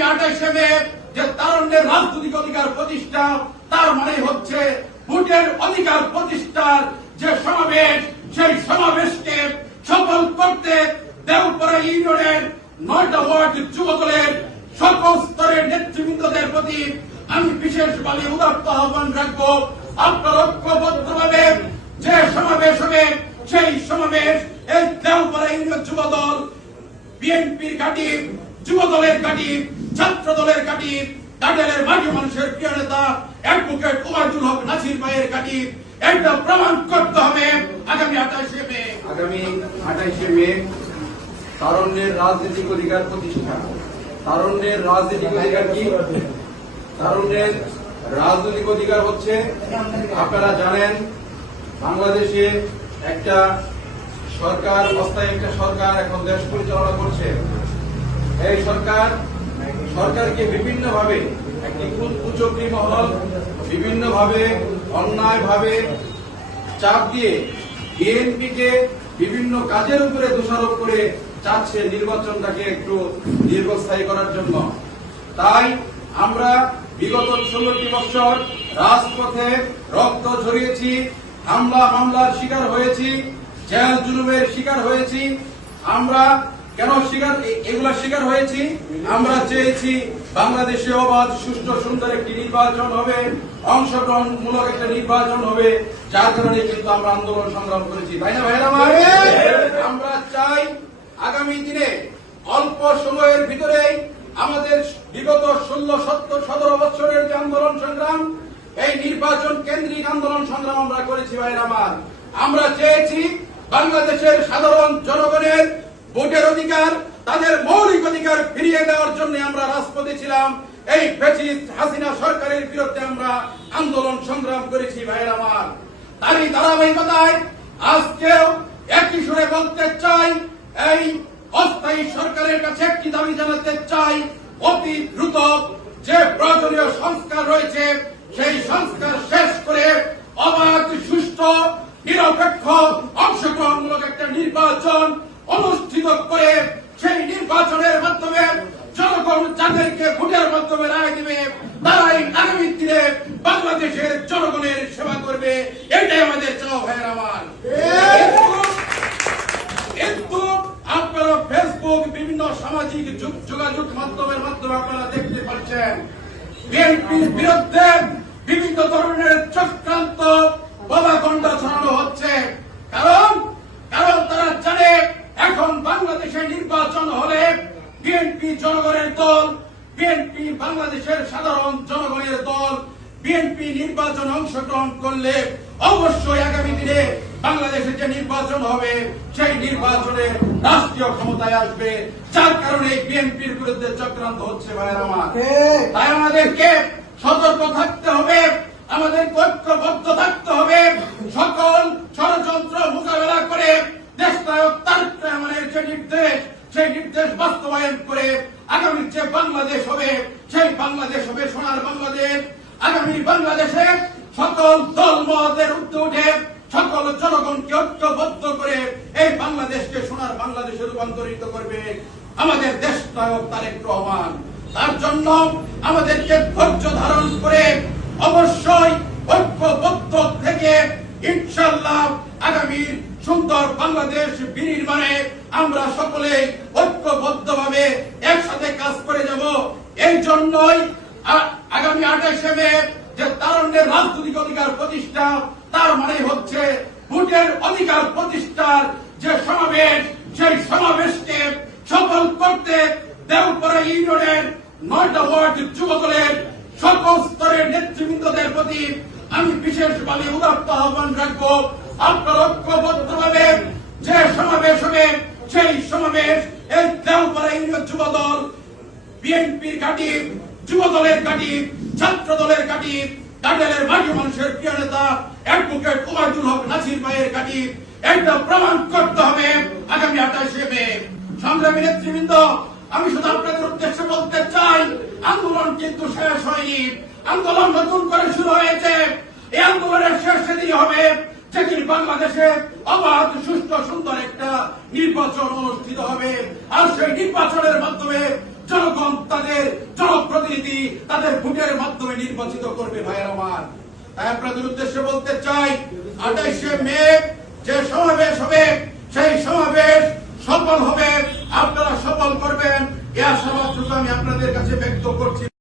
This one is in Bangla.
আগামী আঠাশে মে যে তারুণ্যের রাজনৈতিক অধিকার প্রতিষ্ঠা, তার মানে হচ্ছে ভোটের অধিকার প্রতিষ্ঠার যে সমাবেশ, সেই সমাবেশকে সফল করতে দেওপাড়া ইউনিয়নের নয়টা ওয়ার্ড যুব দলের সকল স্তরের নেতৃবৃন্দদের প্রতি আমি বিশেষভাবে উদাত্ত আহ্বান রাখব। আপনার ঐক্যবদ্ধভাবে যে সমাবেশ হবে, সেই সমাবেশ এই দেওপাড়া ইউনিয়ন যুব দল, বিএনপির ঘাঁটি যুব দলের ঘাঁটি ছাত্র দলের ঘাঁটি টাঙ্গাইলের মাটি মানুষের প্রিয় নেতা অ্যাডভোকেট ওবায়দুল হক নাসির ভাইয়ের প্রমাণ করতে হবে আগামী আঠাশে মে। আগামী আঠাইশে মে রাজনৈতিক অধিকার প্রতিষ্ঠা। রাজনৈতিক অধিকার কি? তারুণ্যের রাজনৈতিক অধিকার হচ্ছে, আপনারা জানেন, বাংলাদেশে একটা সরকার, অস্থায়ী একটা সরকার এখন দেশ পরিচালনা করছে। এই সরকার সরকারকে বিভিন্ন ভাবে একটি কুচক্রী মহল বিভিন্ন ভাবে অন্যায় ভাবে চাপ দিয়ে বিএনপিকে বিভিন্ন কাজের উপরে দোষারোপ করে চাচ্ছে নির্বাচনটাকে একটু দীর্ঘস্থায়ী করার জন্য। তাই আমরা বিগত ষোলোটি বছর রাজপথে রক্ত ঝরিয়েছি, হামলা মামলার শিকার হয়েছি জেল জুলুমের শিকার হয়েছি। আমরা কেন শিকার এগুলা শিকার হয়েছি? আমরা চেয়েছি বাংলাদেশে অবাধ, সুষ্ঠু, সুন্দর একটি নির্বাচন হবে, অংশগ্রহণমূলক একটা নির্বাচন হবে, যার কারণে কিন্তু আমরা আন্দোলন সংগ্রাম করেছি। তাই না ভাইরা আমরা? চাই আগামী দিনে অল্প সময়ের ভিতরে আমাদের বিগত ষোলো, সত্তর, সতেরো বছরের যে আন্দোলন সংগ্রাম, এই নির্বাচন কেন্দ্রিক আন্দোলন সংগ্রাম আমরা করেছি ভাইরা আমার। আমরা চেয়েছি বাংলাদেশের সাধারণ জনগণের ভোটের অধিকার, তাদের মৌলিক অধিকার ফিরিয়ে দেওয়ার জন্য আমরা রাজপথে ছিলাম। এই ফ্যাসিস্ট হাসিনা সরকারের বিরুদ্ধে আমরা আন্দোলন সংগ্রাম করেছি, ভাইয়ের আমার। তারই ধারাবাহিকতায় আজকেও একই সুরে বলতে চাই, এই অস্থায়ী সরকারের কাছে একটি দাবি জানাতে চাই, অতি দ্রুত যে প্রয়োজনীয় সংস্কার রয়েছে সেই সংস্কার শেষ করে অবাধ সুষ্ঠু নিরপেক্ষ অংশগ্রহণমূলক একটা নির্বাচন অনুষ্ঠিত করে সেই নির্বাচনের মাধ্যমে যাদেরকে ভোটের মাধ্যমে রায় দিবে। তারাই আগামী দিনে বাংলাদেশের জনগণের সেবা করবে। এটাই আমাদের চাওয়া ভাইয়ের আমার বিভিন্ন ধরনের চক্রান্ত হচ্ছে। কারণ কারণ তারা এখন বাংলাদেশে নির্বাচন হলে জনগণের দল বিএনপি বাংলাদেশের সাধারণ জনগণের দল বিএনপি নির্বাচন অংশগ্রহণ করলে অবশ্যই আগামী দিনে বাংলাদেশে যে নির্বাচন হবে সেই নির্বাচনে রাষ্ট্রীয় ক্ষমতায় আসবে। যার কারণে বিএনপির বিরুদ্ধে চক্রান্ত হচ্ছে ভাইয়ের আমার। তাই আমাদেরকে সতর্ক থাকতে হবে আমাদের ঐক্যবদ্ধ থাকতে হবে। সকল ষড়যন্ত্র মোকাবেলা করে দেশনায়ক তারেক রহমানের যে নির্দেশ সেই নির্দেশ বাস্তবায়ন করে আগামী যে বাংলাদেশ হবে, সেই বাংলাদেশ হবে সোনার বাংলাদেশ। আগামী বাংলাদেশে সকল দল মতের উঠে সকল জনগণকে ঐক্যবদ্ধ করে এই বাংলাদেশকে সোনার বাংলাদেশে রূপান্তরিত করবে আমাদের দেশ নায়ক তারেক রহমান। তার জন্য আমাদেরকে ধৈর্য ধারণ করে অবশ্যই ঐক্যবদ্ধ থেকে ইনশাল্লাহ আগামী সুন্দর বাংলাদেশ বিনির্মাণে আমরা সকলে ঐক্যবদ্ধভাবে একসাথে কাজ করে যাব এই জন্যই আ- আগামী আঠাশে মে যে তারুণ্যের রাজনৈতিক অধিকার প্রতিষ্ঠা তার মানে হচ্ছে ভোটের অধিকার প্রতিষ্ঠার যে সমাবেশ, সেই সমাবেশকে সফল করতে দেওপাড়া ইউনিয়নের নয়টা ওয়ার্ড যুব দলের সকল স্তরের নেতৃবৃন্দদের প্রতি আমি বিশেষভাবে উদাত্ত আহ্বান রাখব। আপনার ঐক্যবদ্ধভাবে যে সমাবেশ হবে, সেই সমাবেশ এই দেওপাড়া ইউনিয়ন যুব দল বিএনপির ঘাঁটি যুব দলের ঘাঁটি ছাত্র দলের ঘাঁটি টাঙ্গাইলের মাটি মানুষের প্রিয় নেতা অ্যাডভোকেট ওবায়দুল হক নাসির ভাইয়ের ঘাঁটি একটা প্রমাণ করতে হবে আগামী আঠাশে মে। সংগ্রামী নেতৃবৃন্দ, আমি শুধু আপনাদের উদ্দেশ্যে বলতে চাই, আন্দোলন কিন্তু শেষ হয়নি। আন্দোলন নতুন করে শুরু হয়েছে। এই আন্দোলনের শেষ সেদিন হবে, যেদিন বাংলাদেশে অবাধ, সুষ্ঠু, সুন্দর একটা নির্বাচন অনুষ্ঠিত হবে। আর সেই নির্বাচনের মাধ্যমে জনগণ তাদের জনপ্রতিনিধি তাদের ভোটের মাধ্যমে নির্বাচিত করবে, ভাইয়ের আমার। তাই আপনাদের উদ্দেশ্যে বলতে চাই, আঠাইশে মে যে সমাবেশ হবে, সেই সমাবেশ সফল হবে। আপনারা সফল করবেন। এ আশাবাদ আমি আপনাদের কাছে ব্যক্ত করছি।